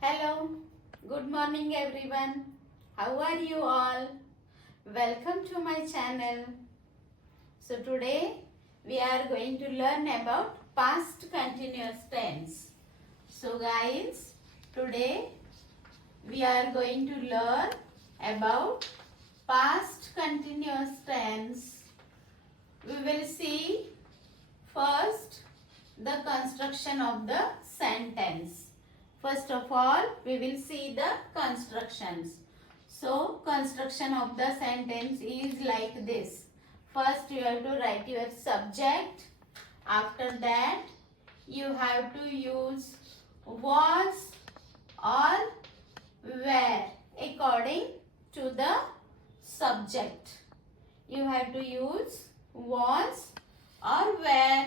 Hello, good morning everyone. How are you all? Welcome to my channel. So today we are going to learn about past continuous tense. So guys, today we are going to learn about past continuous tense. We will see first the construction of the sentence. First of all, we will see the constructions. So, construction of the sentence is like this. First, you have to write your subject. After that, you have to use was or were according to the subject. You have to use was or were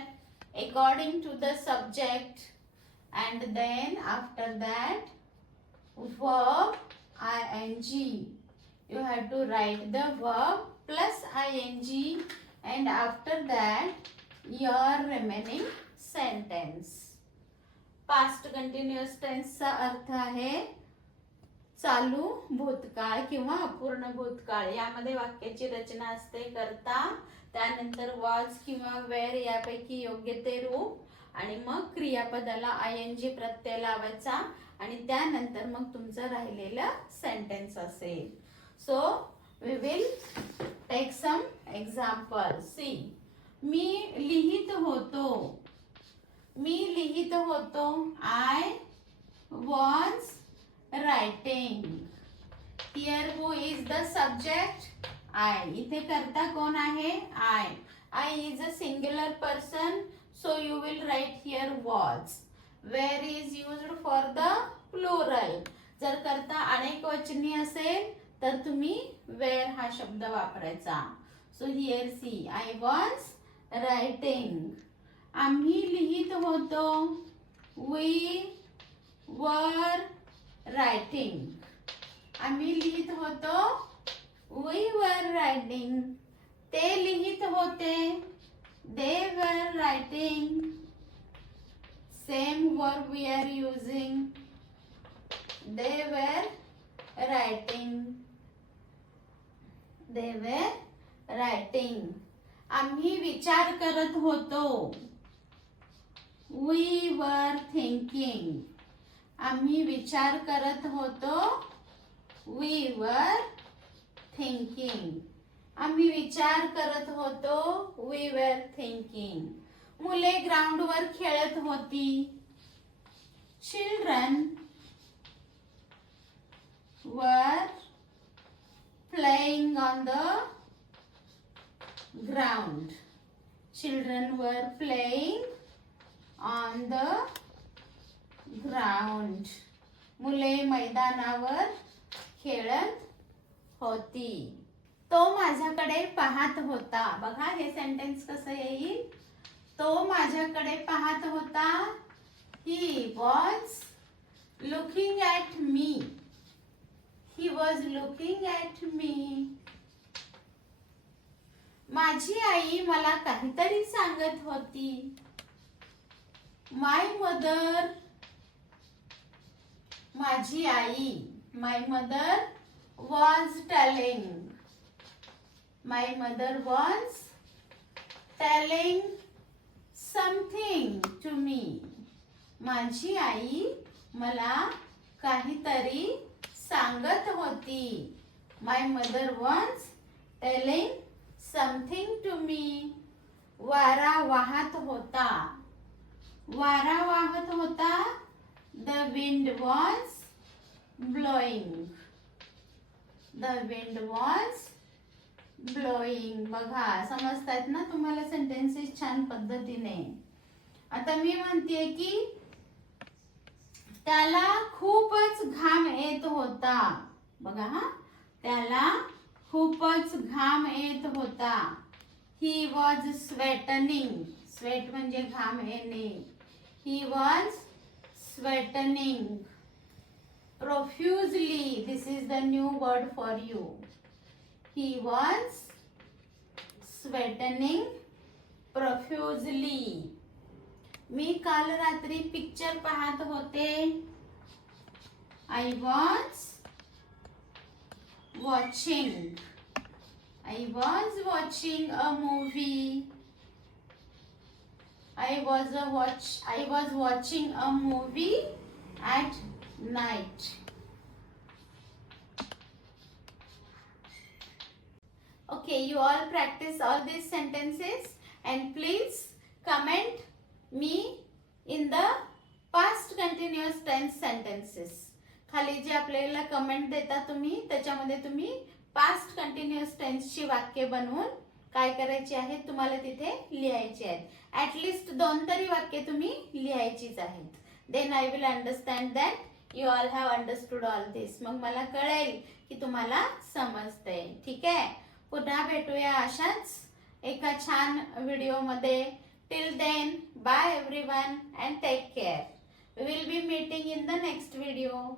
according to the subject. And then after that verb ing. You have to write the verb plus ing and after that your remaining sentence. Past continuous tense चा अर्थ आहे चालू भूतकाळ किंवा अपूर्ण भूतकाळ. यामध्ये वाक्याची रचना असते करता, त्यानंतर वॉज किंवा वेर यापैकी योग्य ते रूप आणि मग क्रियापदाला आयएनजी प्रत्यय लावायचा आणि त्यानंतर मग तुमचं राहिलेलं सेंटेन्स असेल. So we will take some example. See, मी लिहित होतो. I was writing. Here who is the subject? I. इथे करता कोण आहे? I. I is a singular person. So you will write here was. Where is used for the plural. जर करता अनेक वचनी असेल तर तुम्ही where हा शब्द वापरायचा. So here see, I was writing. आम्ही लिहित होतो. We were writing. आम्ही लिहित होतो. We were writing. ते लिहित होते. They were writing. Same verb we are using. They were writing. They were writing. आम्ही विचार करत होतो. We were thinking. आम्ही विचार करत होतो. We were thinking. आम्ही विचार करत होतो. We were thinking. मुले ग्राउंडवर खेळत होती. Children were playing on the ground. Children were playing on the ground. मुले मैदानावर खेळत होती. तो माझ्याकडे पाहत होता. बघा हे सेंटेन्स कसं येईल. तो माझ्याकडे पाहत होता. He was looking at me. He was looking at me. माझी आई मला काहीतरी सांगत होती. My mother. माझी आई. My mother was telling. My mother was telling something to me. माझी आई मला काहीतरी सांगत होती. My mother was telling something to me. वारा वाहत होता. वारा वाहत होता. The wind was blowing. The wind was blowing. बघा समजतायत ना तुम्हाला सेंटेन्सेस छान पद्धतीने. आता मी म्हणते की त्याला खूपच घाम येत होता. बघा हा, त्याला खूपच घाम येत होता. ही वॉज स्वेटनिंग. स्वेट म्हणजे घाम येणे. He was sweating profusely. This is the new word for you. He was sweating profusely. मी काल रात्री पिक्चर पाहत होते. I was watching. I was watching a movie. I was watching a movie at night. Okay, you all practice all these sentences and please comment me in the past continuous tense sentences. खाली जे आपल्याला comment देता तुम्ही त्याच्यामध्ये तुम्ही past continuous टेन्सची वाक्य बनवून काय करायची आहेत तुम्हाला तिथे लिहायची आहेत. ॲटलिस्ट 2 तरी वाक्य तुम्ही लिहायचीच आहेत. Then I will understand that you all have understood all this. मग मला कळेल की तुम्हाला समजतंय. ठीक आहे. पुन्हा भेटूया अशाच एका छान व्हिडिओमध्ये. Till then bye everyone and take care. We will be meeting in the next video.